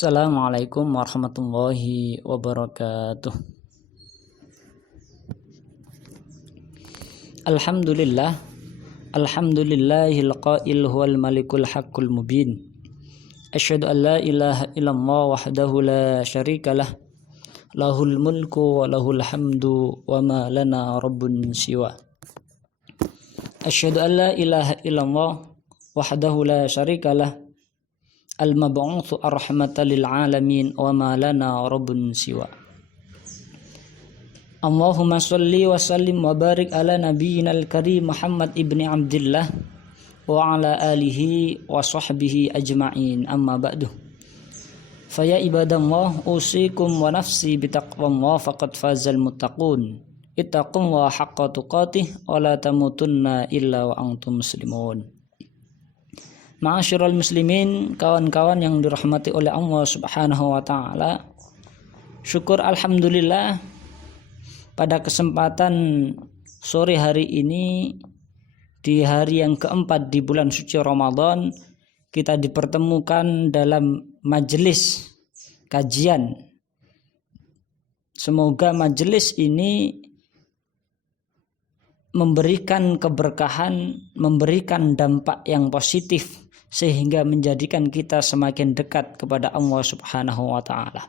Assalamualaikum warahmatullahi wabarakatuh. Alhamdulillah, alhamdulillahil qail huwal malikul haqqul mubin. Asyhadu an la ilaha illallah wahdahu la syarikalah, lahul mulku wa lahul hamdu wa ma lana rabbun siwa. Asyhadu an la ilaha illallah wahdahu la syarikalah, al-mab'utsu ar-rahmatan lil alamin wa ma lana rabbun siwa. Allahumma shalli wa sallim wa barik ala nabiyyina al-karim Muhammad ibni Abdillah wa ala alihi wa sahbihi ajma'in, amma ba'du. Faya ibadallah, usikum wa nafsi bitaqwallah faqad fazal muttaqun. Ittaqullaha haqqa tuqatih wa la tamutunna illa wa antum muslimun. Ma'asyiral muslimin, kawan-kawan yang dirahmati oleh Allah Subhanahu wa taala. Syukur alhamdulillah pada kesempatan sore hari ini, di hari yang keempat di bulan suci Ramadan, kita dipertemukan dalam majelis kajian. Semoga majelis ini memberikan keberkahan, memberikan dampak yang positif, sehingga menjadikan kita semakin dekat kepada Allah Subhanahu wa taala.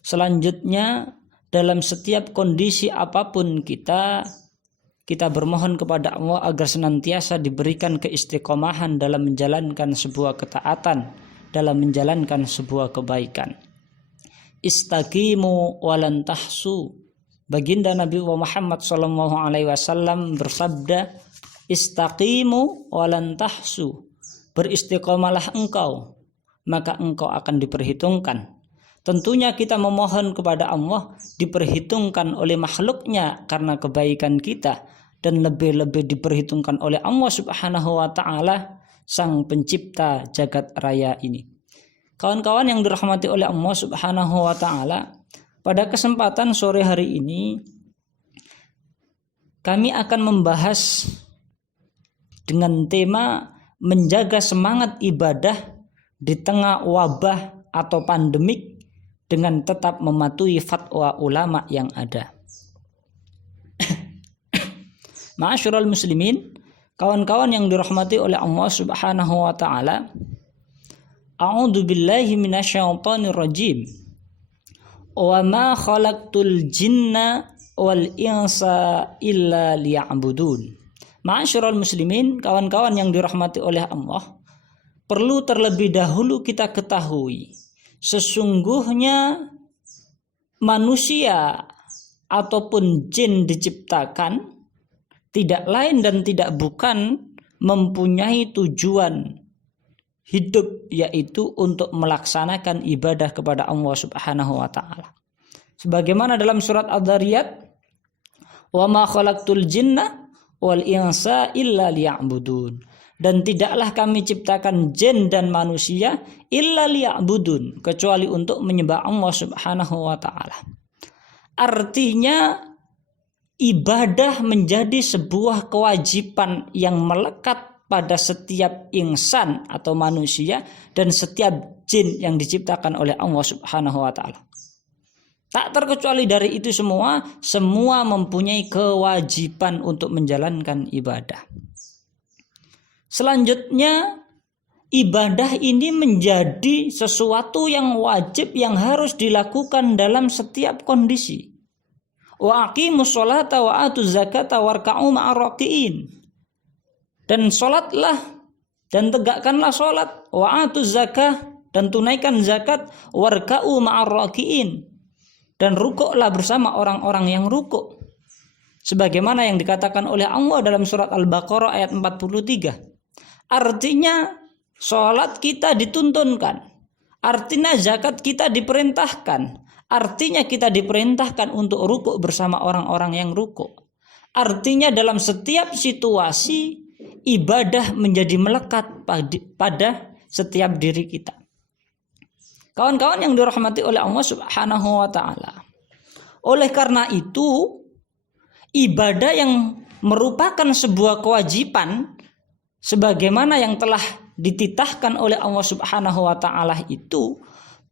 Selanjutnya, dalam setiap kondisi apapun kita bermohon kepada Allah agar senantiasa diberikan keistiqomahan dalam menjalankan sebuah ketaatan, dalam menjalankan sebuah kebaikan. Istaqimu walan tahsu. Baginda Nabi Muhammad SAW bersabda, istaqimu walan tahsu. Beristiqomalah engkau, maka engkau akan diperhitungkan. Tentunya kita memohon kepada Allah diperhitungkan oleh makhluknya karena kebaikan kita, dan lebih-lebih diperhitungkan oleh Allah Subhanahu wa taala, sang pencipta jagat raya ini. Kawan-kawan yang dirahmati oleh Allah Subhanahu wa taala, pada kesempatan sore hari ini kami akan membahas dengan tema menjaga semangat ibadah di tengah wabah atau pandemik dengan tetap mematuhi fatwa ulama yang ada. Ma'asyiral muslimin, kawan-kawan yang dirahmati oleh Allah Subhanahu wa taala, a'udzu billahi minasyaitonir rajim. Wa ma khalaqtul jinna wal insa illa liya'budun. Ma'asyiral muslimin, kawan-kawan yang dirahmati oleh Allah, perlu terlebih dahulu kita ketahui, sesungguhnya manusia ataupun jin diciptakan tidak lain dan tidak bukan mempunyai tujuan hidup, yaitu untuk melaksanakan ibadah kepada Allah Subhanahu wa taala. Sebagaimana dalam surat Ad-Dzariyat, wa ma khalaqtul jinna wal insa illa liya'budun. Dan tidaklah kami ciptakan jin dan manusia illa liya'budun, kecuali untuk menyembah Allah Subhanahu wa taala. Artinya ibadah menjadi sebuah kewajiban yang melekat pada setiap insan atau manusia dan setiap jin yang diciptakan oleh Allah Subhanahu wa taala. Tak terkecuali dari itu semua mempunyai kewajiban untuk menjalankan ibadah. Selanjutnya, ibadah ini menjadi sesuatu yang wajib yang harus dilakukan dalam setiap kondisi. Wa aqimus sholata wa atuz zakata warka'u ma'ar raki'in. Dan sholatlah dan tegakkanlah sholat, wa atuz zakah, dan tunaikan zakat, warka'u ma'ar raki'in, dan rukuklah bersama orang-orang yang rukuk. Sebagaimana yang dikatakan oleh Allah dalam surat Al-Baqarah ayat 43. Artinya sholat kita dituntunkan, artinya zakat kita diperintahkan, artinya kita diperintahkan untuk rukuk bersama orang-orang yang rukuk. Artinya dalam setiap situasi ibadah menjadi melekat pada setiap diri kita. Kawan-kawan yang dirahmati oleh Allah Subhanahu wa taala. Oleh karena itu, ibadah yang merupakan sebuah kewajiban sebagaimana yang telah dititahkan oleh Allah Subhanahu wa taala itu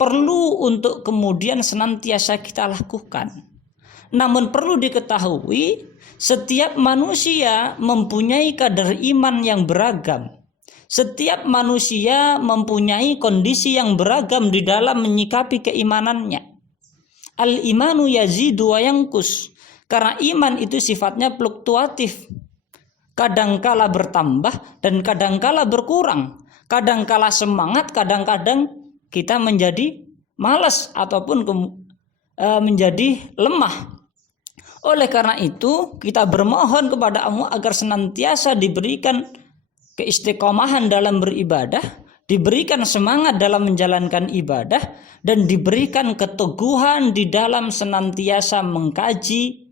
perlu untuk kemudian senantiasa kita lakukan. Namun perlu diketahui, setiap manusia mempunyai kadar iman yang beragam. Setiap manusia mempunyai kondisi yang beragam di dalam menyikapi keimanannya. Al-imanu yazidu wa yanqus. Karena iman itu sifatnya fluktuatif. Kadangkala bertambah dan kadangkala berkurang. Kadangkala semangat, kadang-kadang kita menjadi malas ataupun menjadi lemah. Oleh karena itu, kita bermohon kepada Allah agar senantiasa diberikan keistiqomahan dalam beribadah, diberikan semangat dalam menjalankan ibadah, dan diberikan keteguhan di dalam senantiasa mengkaji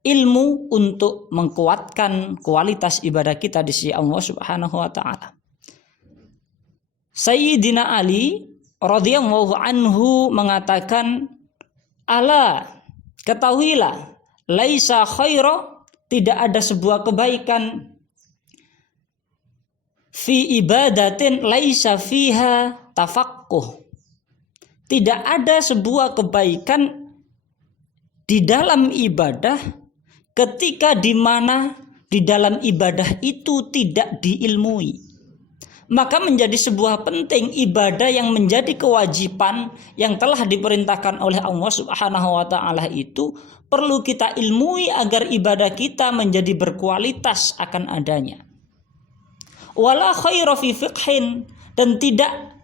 ilmu untuk menguatkan kualitas ibadah kita di sisi Allah Subhanahu wa taala. Sayyidina Ali radhiyallahu anhu mengatakan, "Ala, ketahuilah, laisa khaira, tidak ada sebuah kebaikan fi ibadatin laisa fiha tafaqquh." Tidak ada sebuah kebaikan di dalam ibadah ketika di mana di dalam ibadah itu tidak diilmui. Maka menjadi sebuah penting ibadah yang menjadi kewajiban yang telah diperintahkan oleh Allah Subhanahu wa taala itu perlu kita ilmui agar ibadah kita menjadi berkualitas akan adanya. Wala khaira fi fiqhin, dan tidak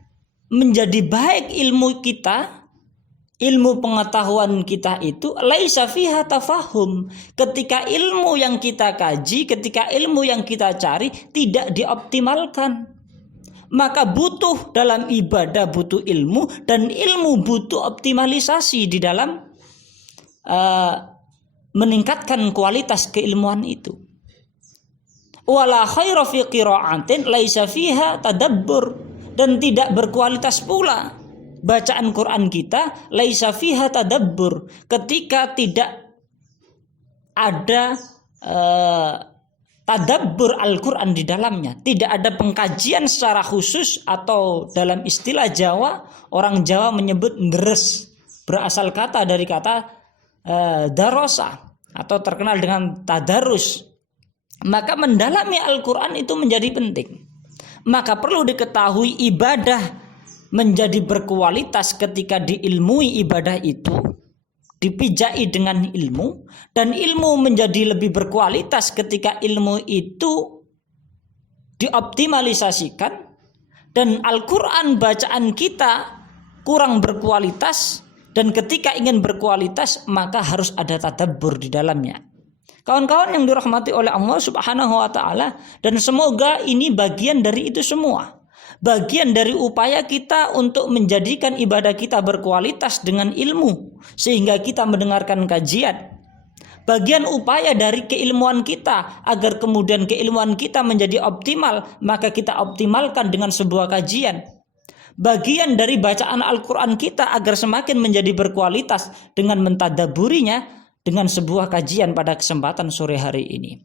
menjadi baik ilmu kita, ilmu pengetahuan kita itu laisa fiha tafahum, ketika ilmu yang kita kaji, ketika ilmu yang kita cari tidak dioptimalkan. Maka butuh dalam ibadah butuh ilmu, dan ilmu butuh optimalisasi di dalam meningkatkan kualitas keilmuan itu. Wala khaira fi qira'atin laisa fiha tadabbur, dan tidak berkualitas pula bacaan Quran kita laisa fiha tadabbur, ketika tidak ada tadabbur Al-Quran di dalamnya, tidak ada pengkajian secara khusus, atau dalam istilah Jawa, orang Jawa menyebut ndres, berasal kata dari kata darosa atau terkenal dengan tadarus. Maka mendalami Al-Quran itu menjadi penting. Maka perlu diketahui ibadah menjadi berkualitas ketika diilmui ibadah itu, dipijai dengan ilmu, dan ilmu menjadi lebih berkualitas ketika ilmu itu dioptimalisasikan, dan Al-Quran bacaan kita kurang berkualitas, dan ketika ingin berkualitas maka harus ada tadabbur di dalamnya. Kawan-kawan yang dirahmati oleh Allah Subhanahu wa taala, dan semoga ini bagian dari itu semua. Bagian dari upaya kita untuk menjadikan ibadah kita berkualitas dengan ilmu, sehingga kita mendengarkan kajian. Bagian upaya dari keilmuan kita agar kemudian keilmuan kita menjadi optimal, maka kita optimalkan dengan sebuah kajian. Bagian dari bacaan Al-Quran kita agar semakin menjadi berkualitas dengan mentadaburinya dengan sebuah kajian pada kesempatan sore hari ini.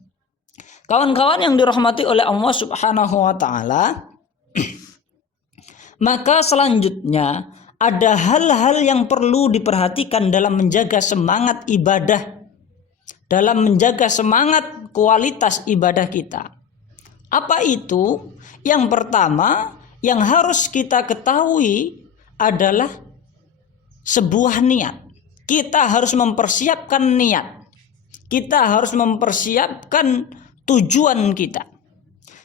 Kawan-kawan yang dirahmati oleh Allah Subhanahu wa taala, maka selanjutnya ada hal-hal yang perlu diperhatikan dalam menjaga semangat ibadah, dalam menjaga semangat kualitas ibadah kita. Apa itu? Yang pertama yang harus kita ketahui adalah sebuah niat. Kita harus mempersiapkan niat. Kita harus mempersiapkan tujuan kita.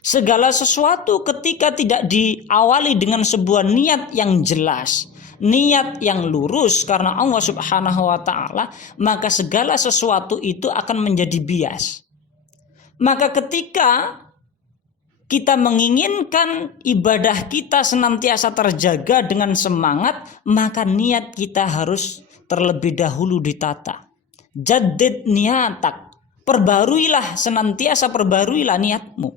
Segala sesuatu ketika tidak diawali dengan sebuah niat yang jelas, niat yang lurus karena Allah Subhanahu wa taala, maka segala sesuatu itu akan menjadi bias. Maka ketika kita menginginkan ibadah kita senantiasa terjaga dengan semangat, maka niat kita harus terlebih dahulu ditata. Jaddid niatak, perbaruilah, senantiasa perbaruilah niatmu.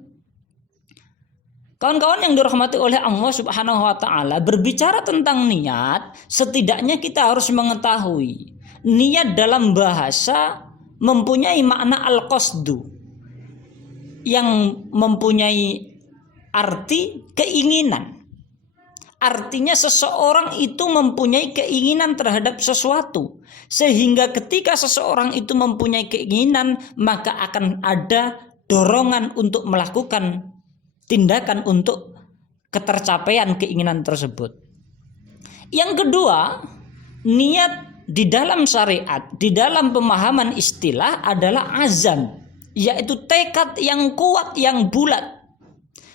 Kawan-kawan yang dirahmati oleh Allah Subhanahu wa taala, berbicara tentang niat, setidaknya kita harus mengetahui niat dalam bahasa mempunyai makna al-qasdu, yang mempunyai arti keinginan. Artinya seseorang itu mempunyai keinginan terhadap sesuatu. Sehingga ketika seseorang itu mempunyai keinginan, maka akan ada dorongan untuk melakukan tindakan untuk ketercapaian keinginan tersebut. Yang kedua, niat di dalam syariat, di dalam pemahaman istilah adalah azam, yaitu tekad yang kuat, yang bulat.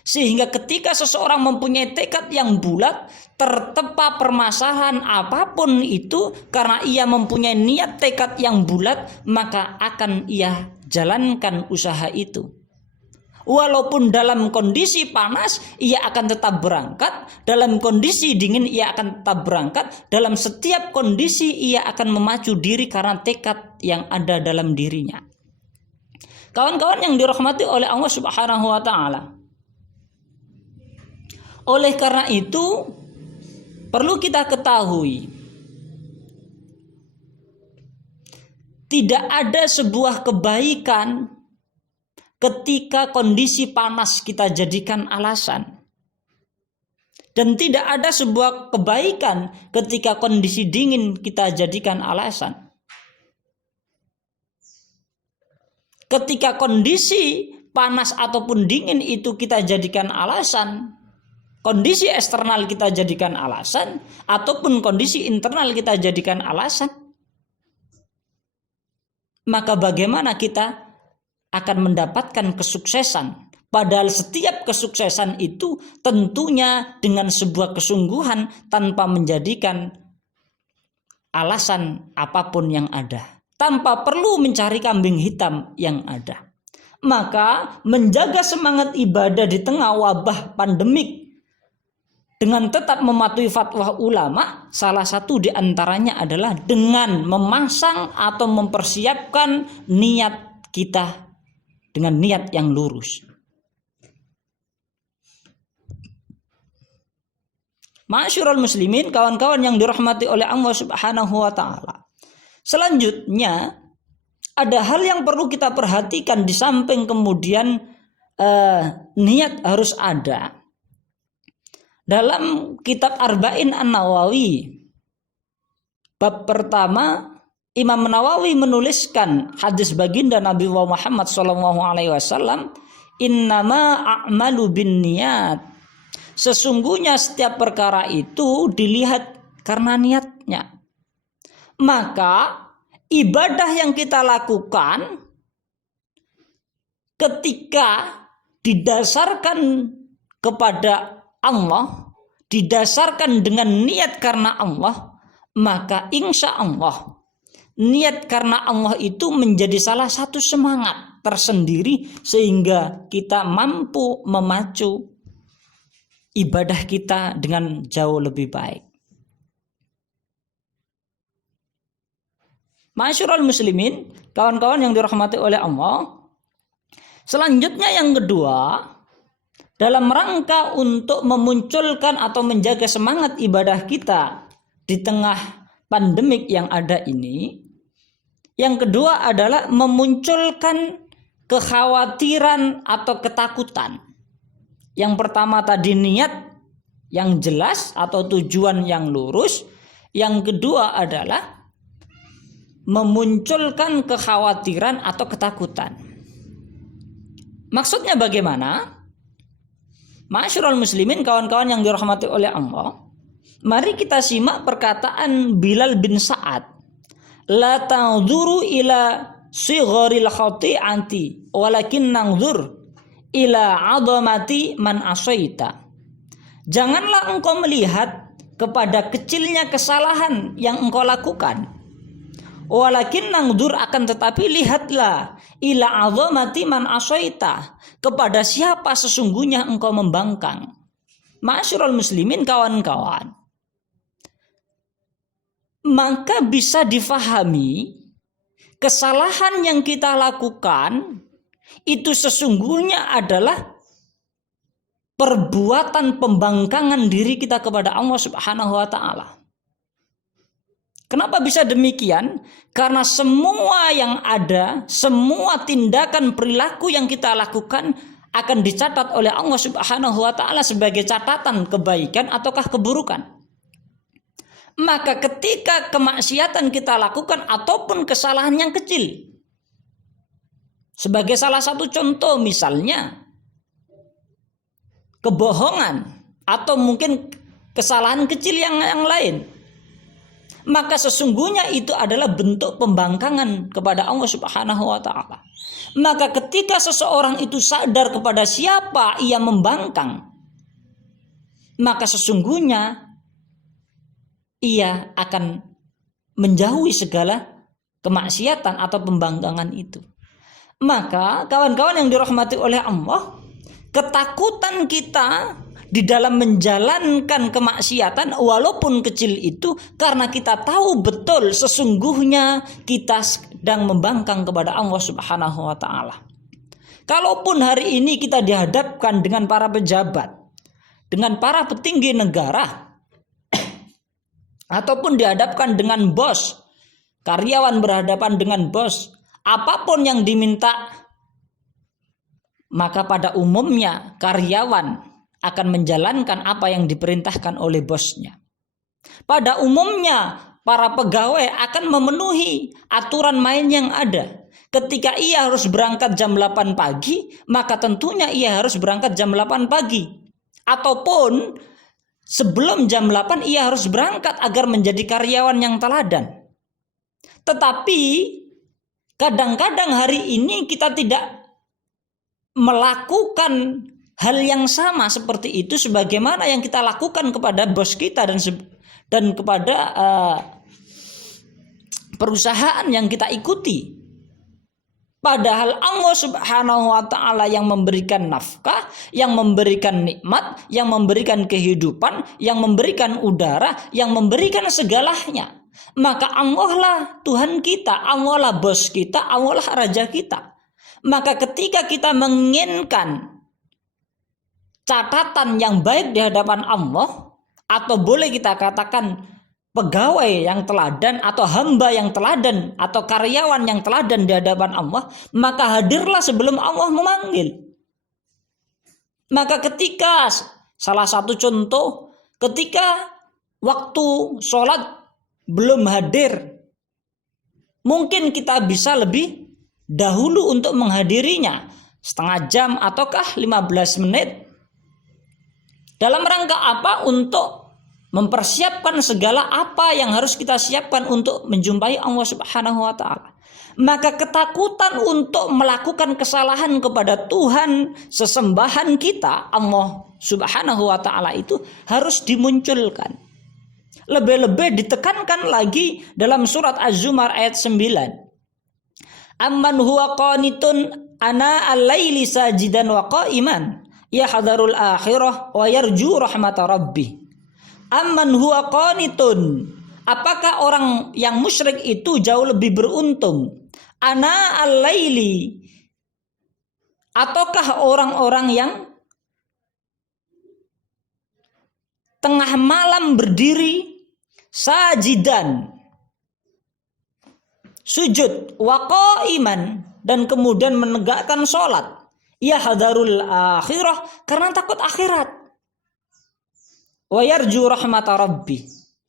Sehingga ketika seseorang mempunyai tekad yang bulat, tertepa permasalahan apapun itu, karena ia mempunyai niat tekad yang bulat, maka akan ia jalankan usaha itu. Walaupun dalam kondisi panas, ia akan tetap berangkat. Dalam kondisi dingin, ia akan tetap berangkat. Dalam setiap kondisi, ia akan memacu diri karena tekad yang ada dalam dirinya. Kawan-kawan yang dirahmati oleh Allah Subhanahu wa Ta'ala, oleh karena itu perlu kita ketahui, tidak ada sebuah kebaikan ketika kondisi panas kita jadikan alasan, dan tidak ada sebuah kebaikan ketika kondisi dingin kita jadikan alasan. Ketika kondisi panas ataupun dingin itu kita jadikan alasan, kondisi eksternal kita jadikan alasan, ataupun kondisi internal kita jadikan alasan, maka bagaimana kita akan mendapatkan kesuksesan? Padahal setiap kesuksesan itu tentunya dengan sebuah kesungguhan tanpa menjadikan alasan apapun yang ada, tanpa perlu mencari kambing hitam yang ada. Maka menjaga semangat ibadah di tengah wabah pandemik dengan tetap mematuhi fatwa ulama, salah satu di antaranya adalah dengan memasang atau mempersiapkan niat kita dengan niat yang lurus. Ma'asyiral muslimin, kawan-kawan yang dirahmati oleh Allah Subhanahu wa Ta'ala. Selanjutnya, ada hal yang perlu kita perhatikan di samping kemudian niat harus ada. Dalam kitab Arba'in An-Nawawi, bab pertama, Imam Nawawi menuliskan hadis baginda Nabi Muhammad SAW, innama a'malu bin niat. Sesungguhnya setiap perkara itu dilihat karena niatnya. Maka ibadah yang kita lakukan ketika didasarkan kepada Allah, didasarkan dengan niat karena Allah, maka insya Allah niat karena Allah itu menjadi salah satu semangat tersendiri sehingga kita mampu memacu ibadah kita dengan jauh lebih baik. Ma'asyiral muslimin, kawan-kawan yang dirahmati oleh Allah, selanjutnya yang kedua, dalam rangka untuk memunculkan atau menjaga semangat ibadah kita di tengah pandemik yang ada ini, yang kedua adalah memunculkan kekhawatiran atau ketakutan. Yang pertama tadi niat yang jelas atau tujuan yang lurus. Yang kedua adalah memunculkan kekhawatiran atau ketakutan. Maksudnya bagaimana? Ma'asyiral muslimin, kawan-kawan yang dirahmati oleh Allah, mari kita simak perkataan Bilal bin Sa'ad. La tanzuru ila sigharil khati'ati walakin nanzur ila 'azamati man asaita. Janganlah engkau melihat kepada kecilnya kesalahan yang engkau lakukan, walakin nanzur, akan tetapi lihatlah ila 'azamati man asaita, kepada siapa sesungguhnya engkau membangkang. Ma'asyiral muslimin, kawan-kawan, maka bisa difahami kesalahan yang kita lakukan itu sesungguhnya adalah perbuatan pembangkangan diri kita kepada Allah Subhanahu wa Ta'ala. Kenapa bisa demikian? Karena semua yang ada, semua tindakan perilaku yang kita lakukan akan dicatat oleh Allah Subhanahu wa taala sebagai catatan kebaikan ataukah keburukan. Maka ketika kemaksiatan kita lakukan ataupun kesalahan yang kecil, sebagai salah satu contoh misalnya kebohongan atau mungkin kesalahan kecil yang lain, maka sesungguhnya itu adalah bentuk pembangkangan kepada Allah Subhanahu wa taala. Maka ketika seseorang itu sadar kepada siapa ia membangkang, maka sesungguhnya ia akan menjauhi segala kemaksiatan atau pembangkangan itu. Maka kawan-kawan yang dirahmati oleh Allah, ketakutan kita di dalam menjalankan kemaksiatan walaupun kecil itu karena kita tahu betul sesungguhnya kita sedang membangkang kepada Allah Subhanahu wa taala. Kalaupun hari ini kita dihadapkan dengan para pejabat, dengan para petinggi negara, ataupun dihadapkan dengan bos, karyawan berhadapan dengan bos, apapun yang diminta, maka pada umumnya karyawan akan menjalankan apa yang diperintahkan oleh bosnya. Pada umumnya para pegawai akan memenuhi aturan main yang ada. Ketika ia harus berangkat jam 8 pagi, maka tentunya ia harus berangkat jam 8 pagi. Ataupun sebelum jam 8 ia harus berangkat agar menjadi karyawan yang teladan. Tetapi kadang-kadang hari ini kita tidak melakukan hal yang sama seperti itu sebagaimana yang kita lakukan kepada bos kita dan kepada perusahaan yang kita ikuti. Padahal Allah Subhanahu wa taala yang memberikan nafkah, yang memberikan nikmat, yang memberikan kehidupan, yang memberikan udara, yang memberikan segalanya. Maka Allah lah Tuhan kita, Allah lah bos kita, Allah lah raja kita. Maka ketika kita menginginkan catatan yang baik di hadapan Allah, atau boleh kita katakan pegawai yang teladan atau hamba yang teladan atau karyawan yang teladan di hadapan Allah, maka hadirlah sebelum Allah memanggil. Maka ketika salah satu contoh, ketika waktu sholat belum hadir, mungkin kita bisa lebih dahulu untuk menghadirinya, setengah jam ataukah 15 menit. Dalam rangka apa? Untuk mempersiapkan segala apa yang harus kita siapkan untuk menjumpai Allah Subhanahu wa taala. Maka ketakutan untuk melakukan kesalahan kepada Tuhan sesembahan kita, Allah Subhanahu wa taala, itu harus dimunculkan. Lebih-lebih ditekankan lagi dalam surat Az-Zumar ayat 9. Amman huwa qanitun ana al-laili sajidan wa qa'iman yahdharul akhirah wa yarju rahmata rabbih. Amman huwa qanitun, apakah orang yang musyrik itu jauh lebih beruntung? Ana al-laili, ataukah orang-orang yang tengah malam berdiri sajidan, sujud, wa qa'iman, dan kemudian menegakkan sholat, yahdharul akhirah, karena takut akhirat, wa yarju rahmata rabbi.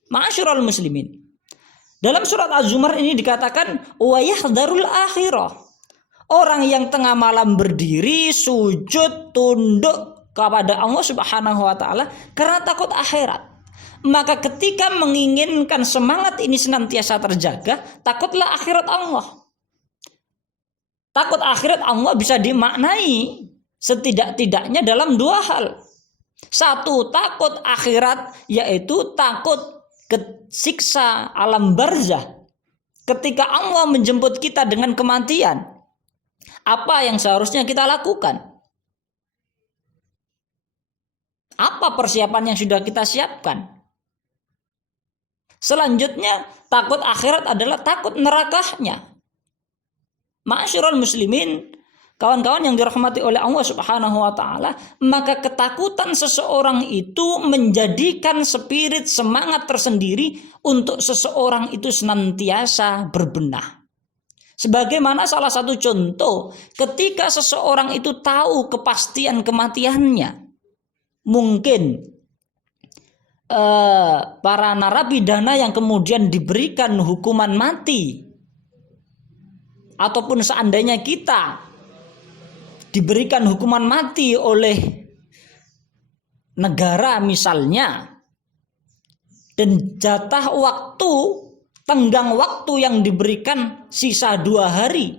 Ma'asyiral muslimin, dalam surat Az-Zumar ini dikatakan wa yahdharul akhirah, orang yang tengah malam berdiri sujud tunduk kepada Allah Subhanahu wa taala karena takut akhirat. Maka ketika menginginkan semangat ini senantiasa terjaga, takutlah akhirat Allah. Takut akhirat Allah bisa dimaknai setidak-tidaknya dalam dua hal. Satu, takut akhirat, yaitu takut kesiksa alam barzah. Ketika Allah menjemput kita dengan kematian, apa yang seharusnya kita lakukan? Apa persiapan yang sudah kita siapkan? Selanjutnya, takut akhirat adalah takut nerakanya. Ma'asyiral muslimin, kawan-kawan yang dirahmati oleh Allah Subhanahu wa taala, maka ketakutan seseorang itu menjadikan spirit semangat tersendiri untuk seseorang itu senantiasa berbenah. Sebagaimana salah satu contoh ketika seseorang itu tahu kepastian kematiannya, mungkin para narapidana yang kemudian diberikan hukuman mati, ataupun seandainya kita diberikan hukuman mati oleh negara misalnya, dan jatah waktu, tenggang waktu yang diberikan sisa 2 hari,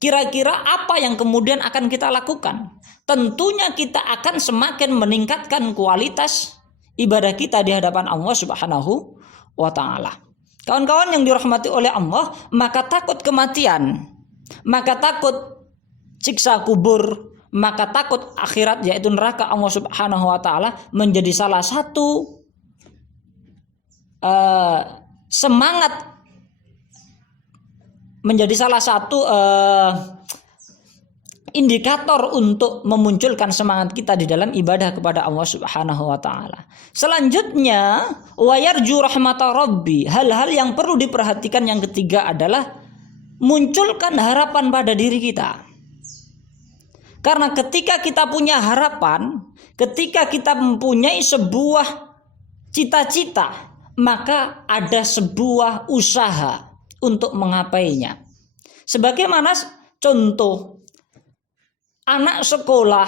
kira-kira apa yang kemudian akan kita lakukan? Tentunya kita akan semakin meningkatkan kualitas ibadah kita di hadapan Allah Subhanahu wa ta'ala. Kawan-kawan yang dirahmati oleh Allah, maka takut kematian, maka takut siksa kubur, maka takut akhirat yaitu neraka Allah Subhanahu wa ta'ala menjadi salah satu semangat, menjadi salah satu indikator untuk memunculkan semangat kita di dalam ibadah kepada Allah Subhanahu wa ta'ala. Selanjutnya, wa yarju rahmata rabbi. Hal-hal yang perlu diperhatikan yang ketiga adalah munculkan harapan pada diri kita. Karena ketika kita punya harapan, ketika kita mempunyai sebuah cita-cita, maka ada sebuah usaha untuk mengapainya. Sebagaimana contoh anak sekolah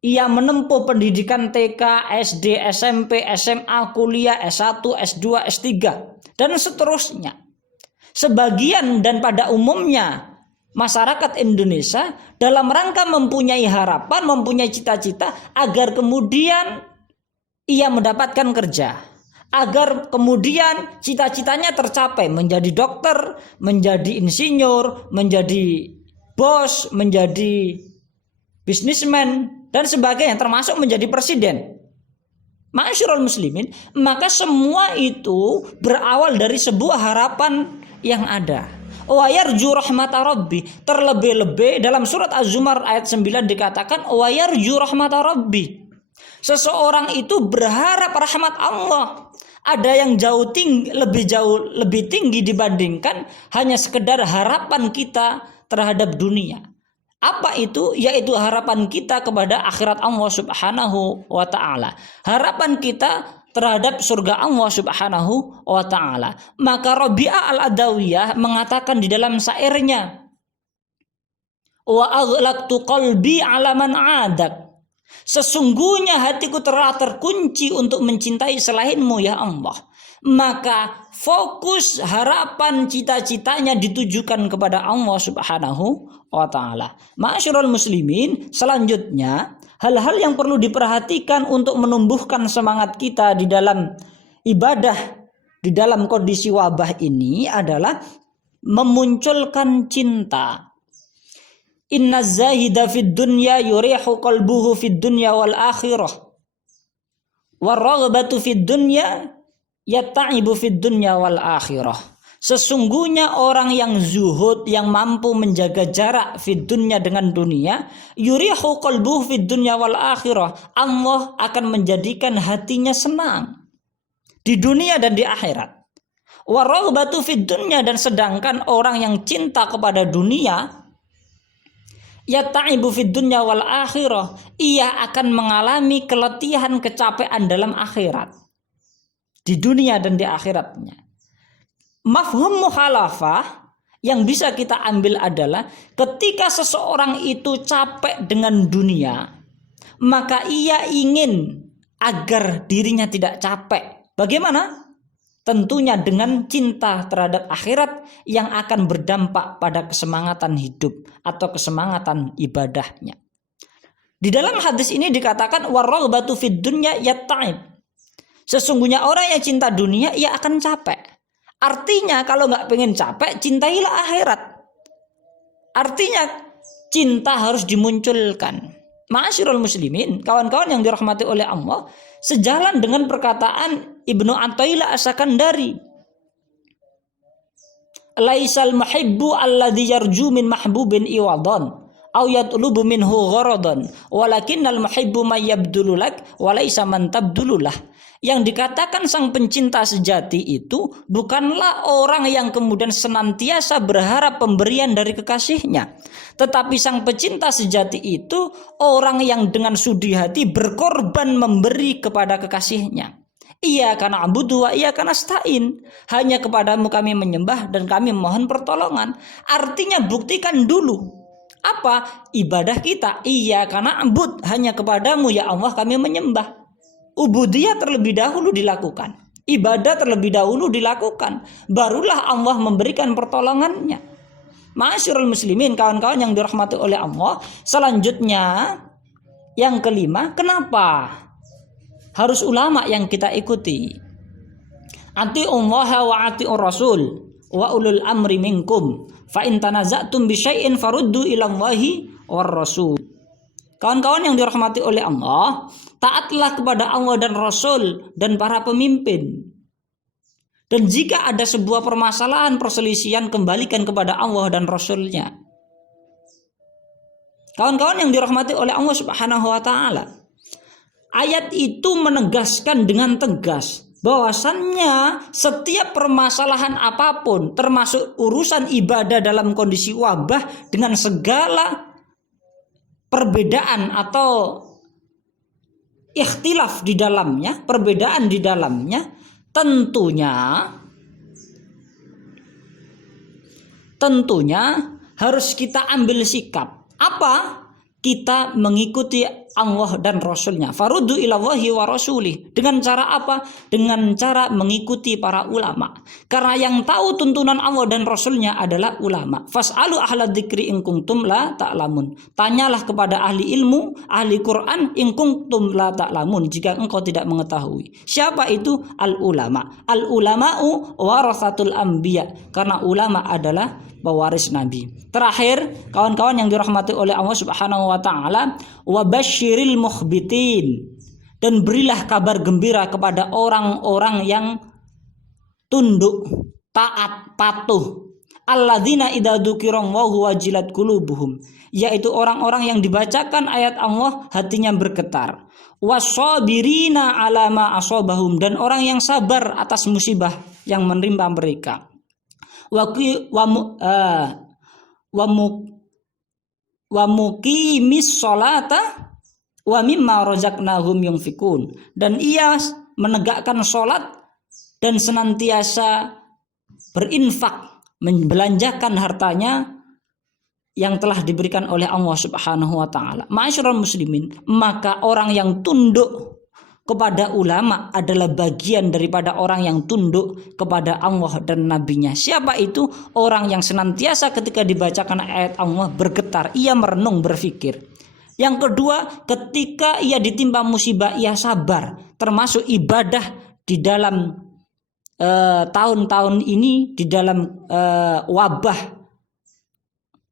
ia menempuh pendidikan TK, SD, SMP, SMA, kuliah, S1, S2, S3, dan seterusnya. Sebagian dan pada umumnya masyarakat Indonesia dalam rangka mempunyai harapan, mempunyai cita-cita agar kemudian ia mendapatkan kerja, agar kemudian cita-citanya tercapai, menjadi dokter, menjadi insinyur, menjadi bos, menjadi bisnismen, dan sebagainya, termasuk menjadi presiden. Ma'asyiral muslimin, maka semua itu berawal dari sebuah harapan yang ada. Wa yarju rahmata rabbi. Terlebih-lebih dalam surat Az-Zumar ayat 9 dikatakan wa yarju rahmata rabbi. Seseorang itu berharap rahmat Allah. Ada yang lebih tinggi dibandingkan hanya sekedar harapan kita terhadap dunia. Apa itu? Yaitu harapan kita kepada akhirat Allah Subhanahu wa ta'ala. Harapan kita terhadap surga Allah Subhanahu wa ta'ala. Maka Rabi'ah al-Adawiyah mengatakan di dalam syairnya, wa aghlaqtu qalbi ala man adak. Sesungguhnya hatiku telah terkunci untuk mencintai selainmu ya Allah. Maka fokus harapan cita-citanya ditujukan kepada Allah Subhanahu wa ta'ala. Ma'asyiral muslimin, selanjutnya hal-hal yang perlu diperhatikan untuk menumbuhkan semangat kita di dalam ibadah di dalam kondisi wabah ini adalah memunculkan cinta. Inna zahida fid dunya yurihu qalbuhu fid dunya wal akhirah. Warraghbatu fid dunya yatta'ibu fid dunya wal akhirah. Sesungguhnya orang yang zuhud, yang mampu menjaga jarak fid dunya dengan dunia, yurihu qalbuhu fid dunya wal akhirah. Allah akan menjadikan hatinya senang di dunia dan di akhirat. Waraghbatu fid dunya, dan sedangkan orang yang cinta kepada dunia, yatta'ibu fid dunya wal akhirah, ia akan mengalami keletihan, kecapean dalam akhirat, di dunia dan di akhiratnya. Mafhum mukhalafah yang bisa kita ambil adalah ketika seseorang itu capek dengan dunia, maka ia ingin agar dirinya tidak capek. Bagaimana? Tentunya dengan cinta terhadap akhirat yang akan berdampak pada kesemangatan hidup atau kesemangatan ibadahnya. Di dalam hadis ini dikatakan warraghbatu fid dunya yatta'ib. Sesungguhnya orang yang cinta dunia ia akan capek. Artinya kalau nggak pengen capek, cintailah akhirat. Artinya cinta harus dimunculkan. Ma'asyiral muslimin, kawan-kawan yang dirahmati oleh Allah, sejalan dengan perkataan Ibnu Athaillah As-Sakandari, laisal muhibbu alladhi yarju min mahbubin iwadan aw yatlubu minhu gharadan walakinnal muhibbu may yabdulu lak wa laisa man tabdululah. Yang dikatakan sang pencinta sejati itu bukanlah orang yang kemudian senantiasa berharap pemberian dari kekasihnya. Tetapi sang pencinta sejati itu orang yang dengan sudi hati berkorban memberi kepada kekasihnya. Iyyaka na'budu wa iyyaka nasta'in. Hanya kepadamu kami menyembah dan kami mohon pertolongan. Artinya buktikan dulu. Apa? Ibadah kita. Iyyaka na'bud. Hanya kepadamu ya Allah kami menyembah. Ubudiyah terlebih dahulu dilakukan, ibadah terlebih dahulu dilakukan, barulah Allah memberikan pertolongannya. Ma'asyiral muslimin, kawan-kawan yang dirahmati oleh Allah. Selanjutnya yang kelima, kenapa harus ulama yang kita ikuti? Atiullaha wa atiur rasul wa ulul amri minkum fa in tanaza'tum bi syai'in faruddu ilallahi war rasul. Kawan-kawan yang dirahmati oleh Allah, taatlah kepada Allah dan Rasul dan para pemimpin. Dan jika ada sebuah permasalahan perselisihan, kembalikan kepada Allah dan Rasul-Nya. Kawan-kawan yang dirahmati oleh Allah Subhanahu wa taala. Ayat itu menegaskan dengan tegas bahwasannya setiap permasalahan apapun, termasuk urusan ibadah dalam kondisi wabah dengan segala perbedaan atau ikhtilaf di dalamnya, perbedaan di dalamnya, tentunya harus kita ambil sikap. Apa? Kita mengikuti Allah dan Rasulnya. Faruddu ilallahi wa rasulih. Dengan cara apa? Dengan cara mengikuti para ulama. Karena yang tahu tuntunan Allah dan Rasulnya adalah ulama. Fas'alu ahla dzikri in kuntum la ta'lamun. Tanyalah kepada ahli ilmu, ahli Quran in kuntum la ta'lamun, jika engkau tidak mengetahui. Siapa itu? Al ulama. Al ulama'u warasatul anbiya. Karena ulama adalah pewaris Nabi. Terakhir, kawan-kawan yang dirahmati oleh Allah Subhanahu wa taala, wa basyiril mukhbitin, dan berilah kabar gembira kepada orang-orang yang tunduk, taat, patuh. Alladzina idza dzukirallahu wajilat qulubuhum, yaitu orang-orang yang dibacakan ayat Allah hatinya bergetar. Wasabirina ala ma asabahum, dan orang yang sabar atas musibah yang menimpa mereka. Wa muqimis sholata wa mimma razaqnahum yunfikun, dan ia menegakkan sholat dan senantiasa berinfak, membelanjakan hartanya yang telah diberikan oleh Allah Subhanahu wa taala. Ma'asyiral muslimin, maka orang yang tunduk kepada ulama adalah bagian daripada orang yang tunduk kepada Allah dan Nabi-Nya. Siapa itu? Orang yang senantiasa ketika dibacakan ayat Allah bergetar, ia merenung, berpikir. Yang kedua, ketika ia ditimpa musibah, ia sabar. Termasuk ibadah di dalam tahun-tahun ini, di dalam wabah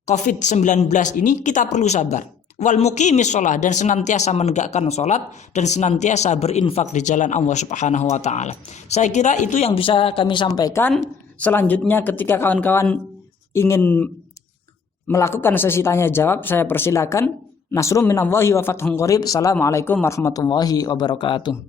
COVID-19 ini, kita perlu sabar. Wal muqimis sholat, dan senantiasa menegakkan sholat dan senantiasa berinfak di jalan Allah Subhanahu wa taala. Saya kira itu yang bisa kami sampaikan. Selanjutnya ketika kawan-kawan ingin melakukan sesi tanya jawab, saya persilakan. Nasrun minallahi wa fathun qarib. Assalamualaikum warahmatullahi wabarakatuh.